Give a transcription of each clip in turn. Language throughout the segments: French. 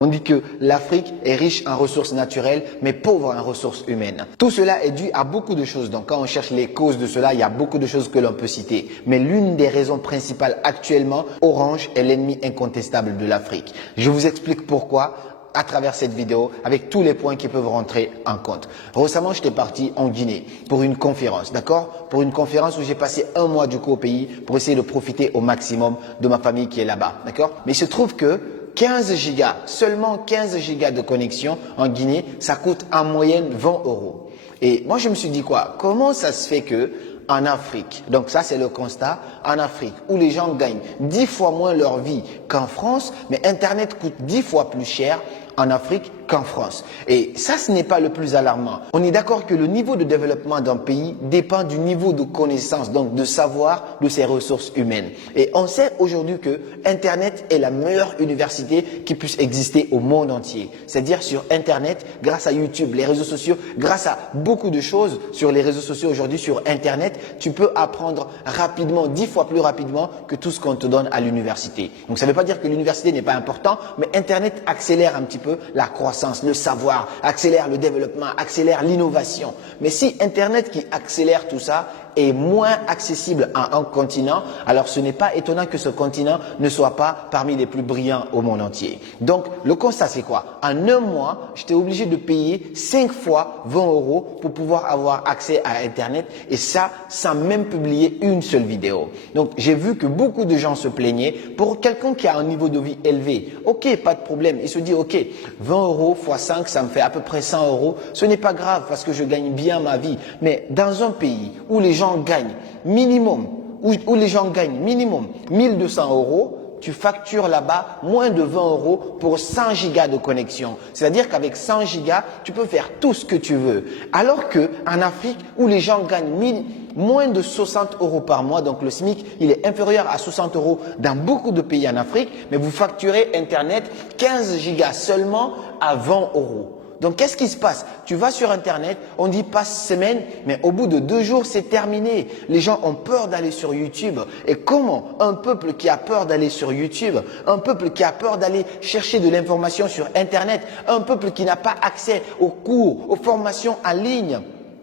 On dit que l'Afrique est riche en ressources naturelles, mais pauvre en ressources humaines. Tout cela est dû à beaucoup de choses. Donc quand on cherche les causes de cela, il y a beaucoup de choses que l'on peut citer. Mais l'une des raisons principales actuellement, Orange est l'ennemi incontestable de l'Afrique. Je vous explique pourquoi à travers cette vidéo avec tous les points qui peuvent rentrer en compte. Récemment, j'étais parti en Guinée pour une conférence, d'accord? Pour une conférence où j'ai passé un mois du coup au pays pour essayer de profiter au maximum de ma famille qui est là-bas, d'accord? Mais il se trouve que 15 gigas, seulement 15 gigas de connexion en Guinée, ça coûte en moyenne 20 euros. Et moi, je me suis dit quoi? Comment ça se fait que en Afrique, donc ça c'est le constat, en Afrique où les gens gagnent 10 fois moins leur vie qu'en France, mais Internet coûte 10 fois plus cher en Afrique qu'en France. Et ça, ce n'est pas le plus alarmant. On est d'accord que le niveau de développement d'un pays dépend du niveau de connaissance, donc de savoir de ses ressources humaines. Et on sait aujourd'hui que Internet est la meilleure université qui puisse exister au monde entier. C'est-à-dire sur Internet, grâce à YouTube, les réseaux sociaux, grâce à beaucoup de choses sur les réseaux sociaux aujourd'hui, sur Internet, tu peux apprendre rapidement, 10 fois plus rapidement que tout ce qu'on te donne à l'université. Donc ça ne veut pas dire que l'université n'est pas important, mais Internet accélère un petit peu la croissance, le savoir, accélère le développement, accélère l'innovation. Mais si Internet qui accélère tout ça est moins accessible à un continent, alors ce n'est pas étonnant que ce continent ne soit pas parmi les plus brillants au monde entier. Donc le constat c'est quoi? En un mois, j'étais obligé de payer 5 fois 20 euros pour pouvoir avoir accès à Internet et ça sans même publier une seule vidéo. Donc j'ai vu que beaucoup de gens se plaignaient. Pour quelqu'un qui a un niveau de vie élevé, ok, pas de problème. Il se dit ok, 20 euros x 5, ça me fait à peu près 100 euros. Ce n'est pas grave parce que je gagne bien ma vie. Mais dans un pays où les gens gagnent minimum, où les gens gagnent minimum 1200 euros, tu factures là-bas moins de 20 euros pour 100 gigas de connexion. C'est-à-dire qu'avec 100 gigas, tu peux faire tout ce que tu veux. Alors qu'en Afrique, où les gens gagnent moins de 60 euros par mois, donc le SMIC, il est inférieur à 60 euros dans beaucoup de pays en Afrique, mais vous facturez Internet 15 gigas seulement à 20 euros. Donc, qu'est-ce qui se passe? Tu vas sur Internet, on dit passe semaine, mais au bout de 2 jours, c'est terminé. Les gens ont peur d'aller sur YouTube. Et comment un peuple qui a peur d'aller sur YouTube, un peuple qui a peur d'aller chercher de l'information sur Internet, un peuple qui n'a pas accès aux cours, aux formations en ligne,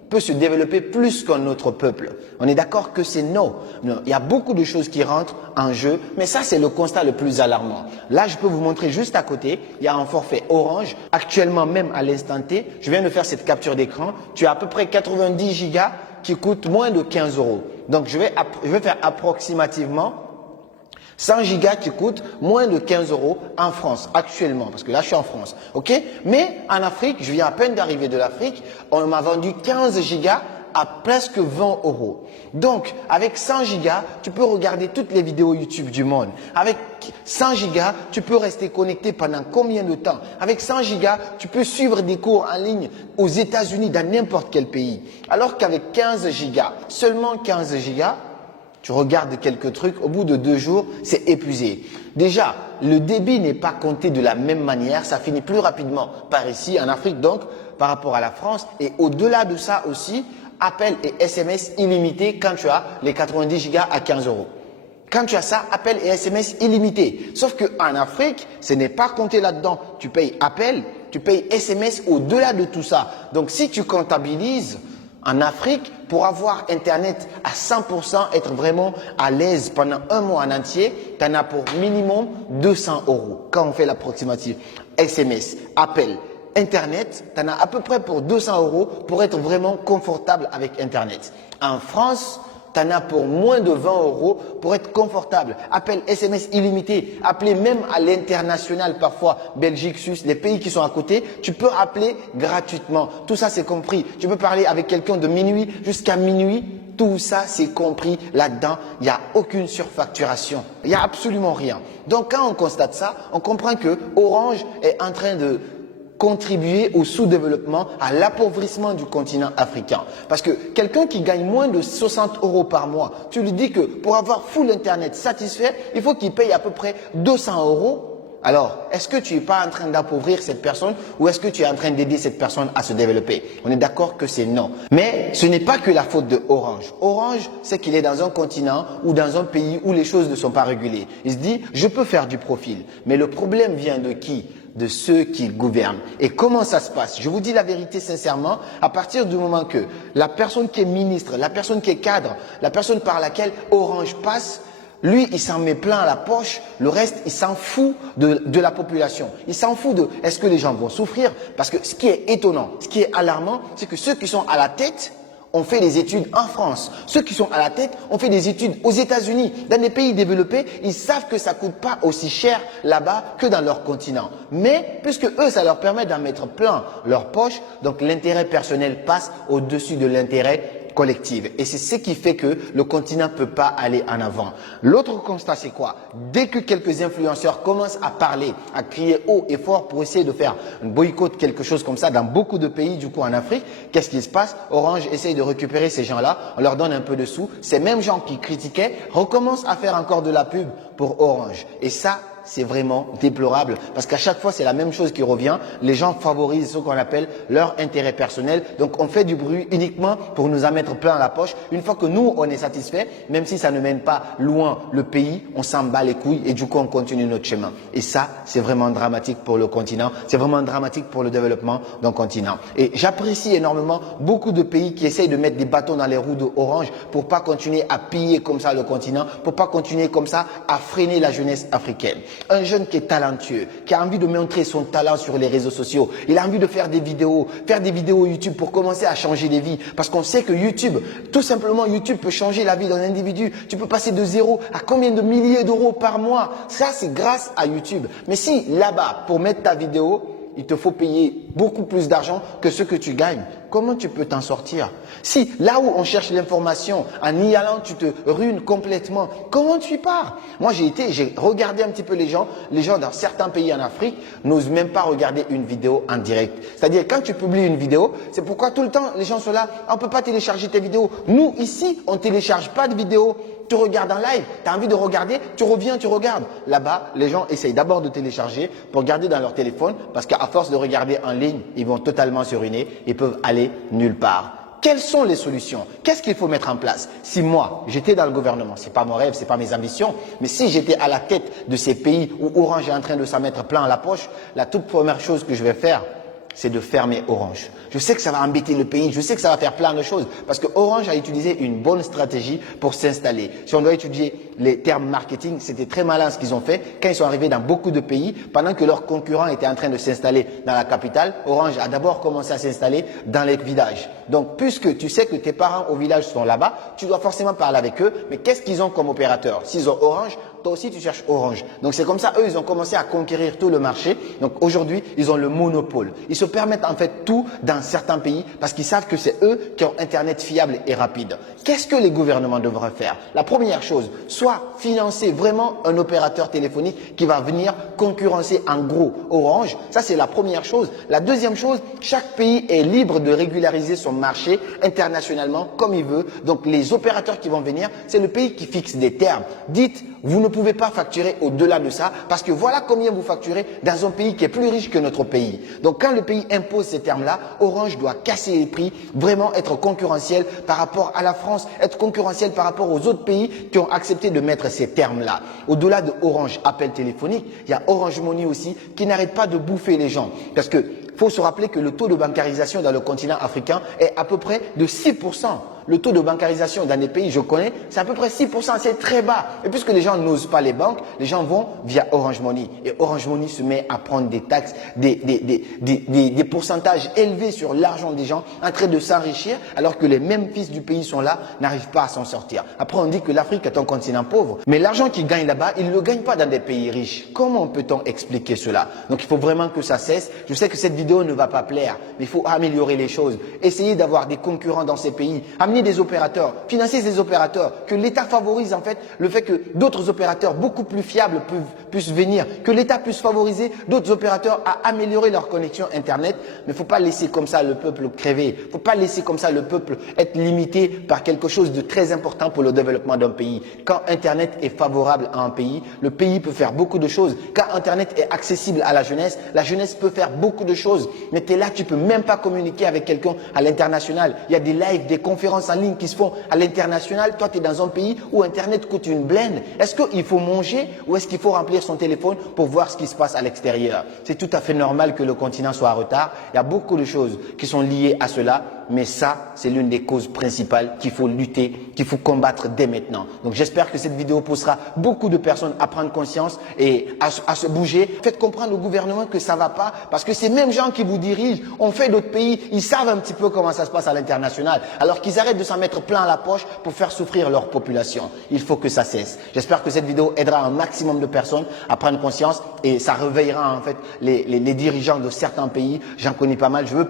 peut se développer plus qu'un autre peuple? On est d'accord que c'est non. Il y a beaucoup de choses qui rentrent en jeu, mais ça c'est le constat le plus alarmant. Là, je peux vous montrer juste à côté, il y a un forfait Orange. Actuellement même à l'instant T, je viens de faire cette capture d'écran, tu as à peu près 90 gigas qui coûtent moins de 15 euros. Donc je vais faire approximativement 100 gigas qui coûtent moins de 15 euros en France actuellement, parce que là je suis en France, ok? Mais en Afrique, je viens à peine d'arriver de l'Afrique, on m'a vendu 15 gigas à presque 20 euros. Donc avec 100 gigas, tu peux regarder toutes les vidéos YouTube du monde. Avec 100 gigas, tu peux rester connecté pendant combien de temps? Avec 100 gigas, tu peux suivre des cours en ligne aux États-Unis, dans n'importe quel pays. Alors qu'avec 15 gigas, seulement 15 gigas, tu regardes quelques trucs, au bout de 2 jours, c'est épuisé. Déjà, le débit n'est pas compté de la même manière, ça finit plus rapidement par ici, en Afrique donc, par rapport à la France. Et au-delà de ça aussi, appel et SMS illimité quand tu as les 90 gigas à 15 euros. Quand tu as ça, appel et SMS illimité. Sauf qu'en Afrique, ce n'est pas compté là-dedans. Tu payes appel, tu payes SMS au-delà de tout ça. Donc si tu comptabilises, en Afrique, pour avoir Internet à 100%, être vraiment à l'aise pendant un mois en entier, tu en as pour minimum 200 euros quand on fait l'approximative. SMS, appel, Internet, tu en as à peu près pour 200 euros pour être vraiment confortable avec Internet. En France, tu en as pour moins de 20 euros pour être confortable. Appel SMS illimité, appeler même à l'international parfois, Belgique, Suisse, les pays qui sont à côté, tu peux appeler gratuitement. Tout ça c'est compris. Tu peux parler avec quelqu'un de minuit jusqu'à minuit. Tout ça c'est compris là-dedans. Il n'y a aucune surfacturation. Il n'y a absolument rien. Donc quand on constate ça, on comprend que Orange est en train de contribuer au sous-développement, à l'appauvrissement du continent africain. Parce que quelqu'un qui gagne moins de 60 euros par mois, tu lui dis que pour avoir full Internet satisfait, il faut qu'il paye à peu près 200 euros. Alors, est-ce que tu n'es pas en train d'appauvrir cette personne ou est-ce que tu es en train d'aider cette personne à se développer? On est d'accord que c'est non. Mais ce n'est pas que la faute de Orange. Orange, c'est qu'il est dans un continent ou dans un pays où les choses ne sont pas régulées. Il se dit, je peux faire du profil. Mais le problème vient de qui? de ceux qui gouvernent. Et comment ça se passe? Je vous dis la vérité sincèrement, à partir du moment que la personne qui est ministre, la personne qui est cadre, la personne par laquelle Orange passe, lui, il s'en met plein à la poche, le reste, il s'en fout de la population. Il s'en fout de est-ce que les gens vont souffrir? Parce que ce qui est étonnant, ce qui est alarmant, c'est que ceux qui sont à la tête ont fait des études en France. Ceux qui sont à la tête ont fait des études aux États-Unis. Dans les pays développés, ils savent que ça ne coûte pas aussi cher là-bas que dans leur continent. Mais puisque eux, ça leur permet d'en mettre plein leur poche, donc l'intérêt personnel passe au-dessus de l'intérêt collective. Et c'est ce qui fait que le continent ne peut pas aller en avant. L'autre constat, c'est quoi? Dès que quelques influenceurs commencent à parler, à crier haut et fort pour essayer de faire un boycott, quelque chose comme ça, dans beaucoup de pays, du coup en Afrique, qu'est-ce qui se passe? Orange essaye de récupérer ces gens-là, on leur donne un peu de sous. Ces mêmes gens qui critiquaient recommencent à faire encore de la pub pour Orange. Et ça, c'est vraiment déplorable parce qu'à chaque fois, c'est la même chose qui revient. Les gens favorisent ce qu'on appelle leur intérêt personnel. Donc, on fait du bruit uniquement pour nous en mettre plein la poche. Une fois que nous, on est satisfait, même si ça ne mène pas loin le pays, on s'en bat les couilles et du coup, on continue notre chemin. Et ça, c'est vraiment dramatique pour le continent. C'est vraiment dramatique pour le développement d'un continent. Et j'apprécie énormément beaucoup de pays qui essayent de mettre des bâtons dans les roues d'Orange pour pas continuer à piller comme ça le continent, pour pas continuer comme ça à freiner la jeunesse africaine. Un jeune qui est talentueux, qui a envie de montrer son talent sur les réseaux sociaux. Il a envie de faire des vidéos YouTube pour commencer à changer des vies. Parce qu'on sait que YouTube, tout simplement YouTube peut changer la vie d'un individu. Tu peux passer de zéro à combien de milliers d'euros par mois. Ça, c'est grâce à YouTube. Mais si là-bas, pour mettre ta vidéo, il te faut payer beaucoup plus d'argent que ce que tu gagnes, comment tu peux t'en sortir? Si là où on cherche l'information, en y allant, tu te ruines complètement, comment tu y pars? Moi, j'ai regardé un petit peu les gens dans certains pays en Afrique n'osent même pas regarder une vidéo en direct. C'est-à-dire, quand tu publies une vidéo, c'est pourquoi tout le temps, les gens sont là, on ne peut pas télécharger tes vidéos. Nous, ici, on ne télécharge pas de vidéos. Tu regardes en live, tu as envie de regarder, tu reviens, tu regardes. Là-bas, les gens essayent d'abord de télécharger pour garder dans leur téléphone parce qu'à force de regarder en ligne, ils vont totalement se ruiner et peuvent aller nulle part. Quelles sont les solutions? Qu'est-ce qu'il faut mettre en place? Si moi, j'étais dans le gouvernement, c'est pas mon rêve, c'est pas mes ambitions, mais si j'étais à la tête de ces pays où Orange est en train de s'en mettre plein à la poche, la toute première chose que je vais faire, c'est de fermer Orange. Je sais que ça va embêter le pays, je sais que ça va faire plein de choses parce que Orange a utilisé une bonne stratégie pour s'installer. Si on doit étudier les termes marketing, c'était très malin ce qu'ils ont fait quand ils sont arrivés dans beaucoup de pays pendant que leurs concurrents étaient en train de s'installer dans la capitale. Orange a d'abord commencé à s'installer dans les villages. Donc, puisque tu sais que tes parents au village sont là-bas, tu dois forcément parler avec eux. Mais qu'est-ce qu'ils ont comme opérateur? S'ils ont Orange, toi aussi tu cherches Orange. Donc c'est comme ça, eux, ils ont commencé à conquérir tout le marché. Donc aujourd'hui, ils ont le monopole. Ils se permettent en fait tout dans certains pays parce qu'ils savent que c'est eux qui ont Internet fiable et rapide. Qu'est-ce que les gouvernements devraient faire? La première chose, soit financer vraiment un opérateur téléphonique qui va venir concurrencer en gros Orange. Ça, c'est la première chose. La deuxième chose, chaque pays est libre de régulariser son marché internationalement comme il veut. Donc les opérateurs qui vont venir, c'est le pays qui fixe des termes. Dites, vous ne pouvez pas facturer au-delà de ça parce que voilà combien vous facturez dans un pays qui est plus riche que notre pays. Donc quand le pays impose ces termes-là, Orange doit casser les prix, vraiment être concurrentiel par rapport à la France, être concurrentiel par rapport aux autres pays qui ont accepté de mettre ces termes-là. Au-delà de Orange appel téléphonique, il y a Orange Money aussi qui n'arrête pas de bouffer les gens parce que faut se rappeler que le taux de bancarisation dans le continent africain est à peu près de 6%. Le taux de bancarisation dans les pays, je connais, c'est à peu près 6%, c'est très bas. Et puisque les gens n'osent pas les banques, les gens vont via Orange Money. Et Orange Money se met à prendre des taxes, des pourcentages élevés sur l'argent des gens, en train de s'enrichir, alors que les mêmes fils du pays sont là, n'arrivent pas à s'en sortir. Après, on dit que l'Afrique est un continent pauvre. Mais l'argent qu'ils gagnent là-bas, ils ne le gagnent pas dans des pays riches. Comment peut-on expliquer cela? Donc, il faut vraiment que ça cesse. Je sais que cette vidéo ne va pas plaire, mais il faut améliorer les choses. Essayer d'avoir des concurrents dans ces pays. Des opérateurs, financer ces opérateurs, que l'État favorise en fait le fait que d'autres opérateurs beaucoup plus fiables puissent venir, que l'État puisse favoriser d'autres opérateurs à améliorer leur connexion Internet. Mais il ne faut pas laisser comme ça le peuple crever, il ne faut pas laisser comme ça le peuple être limité par quelque chose de très important pour le développement d'un pays. Quand Internet est favorable à un pays, le pays peut faire beaucoup de choses. Quand Internet est accessible à la jeunesse peut faire beaucoup de choses. Mais tu es là, tu ne peux même pas communiquer avec quelqu'un à l'international. Il y a des lives, des conférences dépenses en ligne qui se font à l'international. Toi, tu es dans un pays où Internet coûte une blinde. Est-ce qu'il faut manger ou est-ce qu'il faut remplir son téléphone pour voir ce qui se passe à l'extérieur? C'est tout à fait normal que le continent soit en retard. Il y a beaucoup de choses qui sont liées à cela. Mais ça, c'est l'une des causes principales qu'il faut lutter, qu'il faut combattre dès maintenant. Donc j'espère que cette vidéo poussera beaucoup de personnes à prendre conscience et à se bouger. Faites comprendre au gouvernement que ça va pas, parce que ces mêmes gens qui vous dirigent ont fait d'autres pays, ils savent un petit peu comment ça se passe à l'international. Alors qu'ils arrêtent de s'en mettre plein la poche pour faire souffrir leur population. Il faut que ça cesse. J'espère que cette vidéo aidera un maximum de personnes à prendre conscience et ça réveillera en fait les dirigeants de certains pays. J'en connais pas mal. Je veux